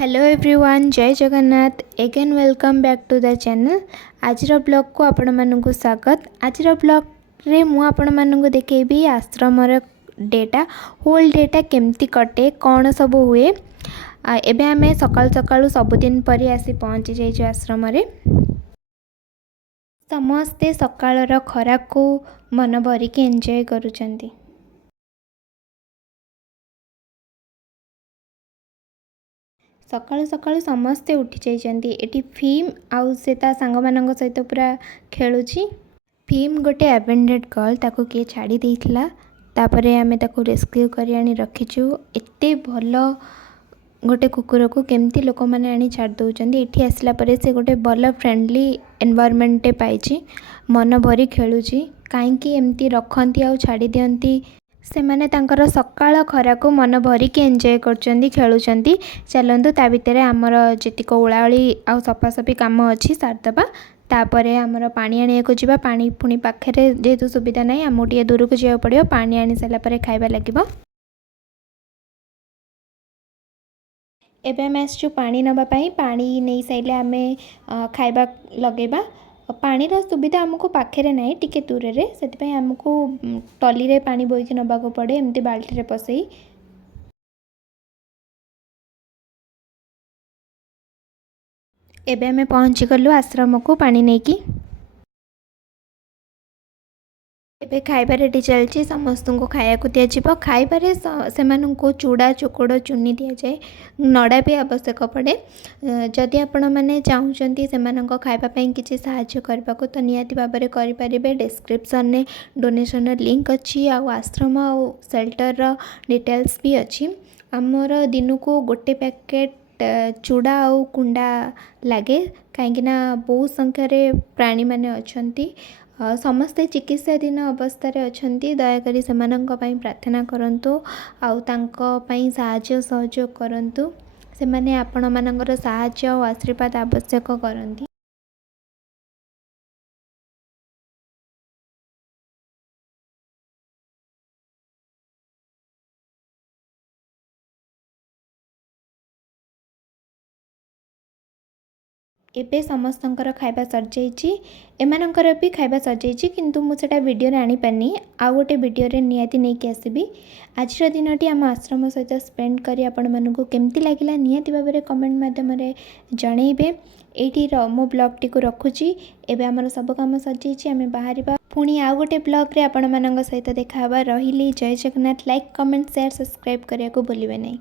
Hello everyone, जय Jagannath. Again welcome back to the channel. आज blog को आपण मानक स्वागत। आज ब्लॉग रे मु आपण मानक देखेबी आश्रम डेटा होल डेटा केमती कटे कौन सब हुए। एबे आमे सकाल सकाल सबुदिन परी आसी पहुँची जाइछु आश्रम रे। समस्ते सकाळर खरा को मन भरिकी एंजॉय करूछंती। सकाळु सकाळु समस्ते उठी जाइछंती। एटी फिल्म आउ से ता सांग मानक सहित पूरा खेलुची। फिल्म गोटे एबेंडेड गर्ल, ताको किए छाड़ी देइथिला। तापरे आमे ताको रेस्क्यू करी आनी रखिछु। एते भलो गोटे कुकुर को केमती लोक माने आनी छाड़ दउचंदी। एठी आसला परे से गोटे भलो फ्रेंडली एनवायरनमेंट टे पाइछि। मन भरी खेलुची। काईकी एमती रखंती आउ छाड़ी दियंती से माने तांकर सकाळ खरा को मन भरिकी एंजॉय करचंदी, खेलुचंदी। चलंतु ता भितरे आमर जेतिक ओळाओळी आ सफासफी काम अच्छी सारदबा। तापरे आमर पानी आनिया को जिबा। पानी पुणी पाखरे जेतु सुविधा नाही, आमु टिए दूर को जिया पड़ियो। पानी आनी साला परे खाइबा लागिबो। एबे आमे आसछु पानी नबा पई। पानी नै साइले आमे खाइबा लगेबा। पानीर सुविधा आमको पाखे ना टिके दूर रे, से आमको टली रे पानी बोईकी नबा को पड़े, एमती बाल्टी रे पसई। एबे आमे पहुँची गलु आश्रम को पानी नहीं की। एबे खाइबा रेडी चलची। समस्त को खाया को दिया जिवो। खाइबारे सेमानंको चूड़ा चोकोड़ चुनी दिया जाए। नड़ा भी आवश्यक पड़े। जदि आपण माने चाहूचंती सेमानंको खाइबा पई किछि सहाय्य करबा को, तो नियाति भाबरे करि परिबे। डिस्क्रिप्शन ने डोनेशन लिंक अच्छी, आ आश्रम आ शेल्टर रो डिटेल्स भी अच्छी। आमर दिन को गोटे पैकेट चूड़ा आउ कुंडा लगे, कहीं बहुत संख्यार प्राणी माने अछंती। समस्ते चिकित्साधीन अवस्था अच्छी। दयाकोरी सेमानंक पई प्रार्थना करंतु, आउ तांको पई साहाय्य सहयोग करंतु। से माने आपण मानकर साहाय्य और आशीर्वाद आवश्यक करंती। एबे समस्तंकर खाइबा सर जाइछि। एमानंकर भी खाइबा सर जाइछि, किंतु मु सेटा वीडियो रे आनी पानी। आ गोटे वीडियो रे नियाति नै के आसीबी। आजर दिनटी आम आश्रम सहित स्पेंड करी आपण मानकु केमती लागिला नियाति भाबरे कमेंट माध्यम रे जणैबे। एठी मो ब्लॉग टी को रखुची। एबे हमर सब काम सर जाइछि, आमे बाहरिबा पुणी आ गोटे ब्लॉग रे आपण मानक सहित देखा हबा। रहिली। जय Jagannath. Like comment share subscribe करिया को भूलिबे नै।